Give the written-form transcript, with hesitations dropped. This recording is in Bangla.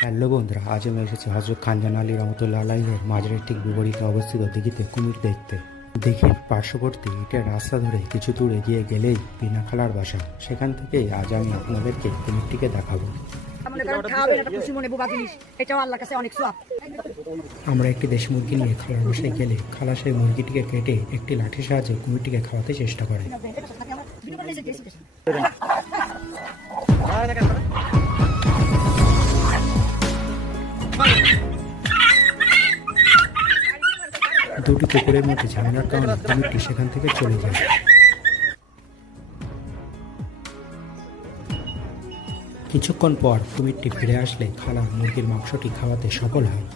হ্যালো বন্ধুরা, আজ আমি এসেছি হজরত খানজান আলী রহমতুল্লাহ আলাইহের মাজারের ঠিক বিপরীতে অবস্থিত দিঘিতে কুমির দেখতে। দিঘির পার্শ্ববর্তী ইটের রাস্তা ধরে কিছু দূর এগিয়ে গেলেই বিনা খালার বাসা। সেখান থেকেই আজ আমি আপনাদেরকে কুমিরটিকে দেখাবো। আমরা একটি দেশি মুরগি নিয়ে খালার বাসায় গেলে খালা সেই মুরগিটিকে কেটে একটি লাঠির সাহায্যে কুমিরটিকে খাওয়াতে চেষ্টা করে। দুটি কুকুরের মধ্যে ঝামেলার কারণে কুমিরটি সেখান থেকে চলে যায়। কিছুক্ষণ পর কুমিরটি ফিরে আসলে খালা মুরগির মাংসটি খাওয়াতে সফল হয়।